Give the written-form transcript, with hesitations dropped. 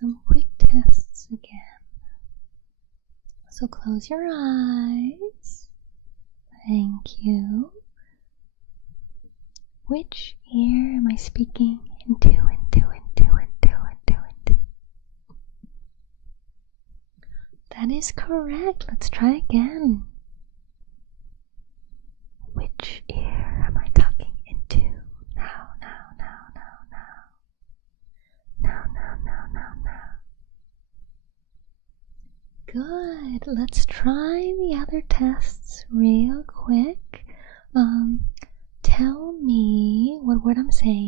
some quick tests again. So close your eyes. Thank you. Which ear am I speaking into? That is correct. Let's try again. Which ear am I talking into? Now. Good. Let's try the other tests real quick. Tell me what word I'm saying.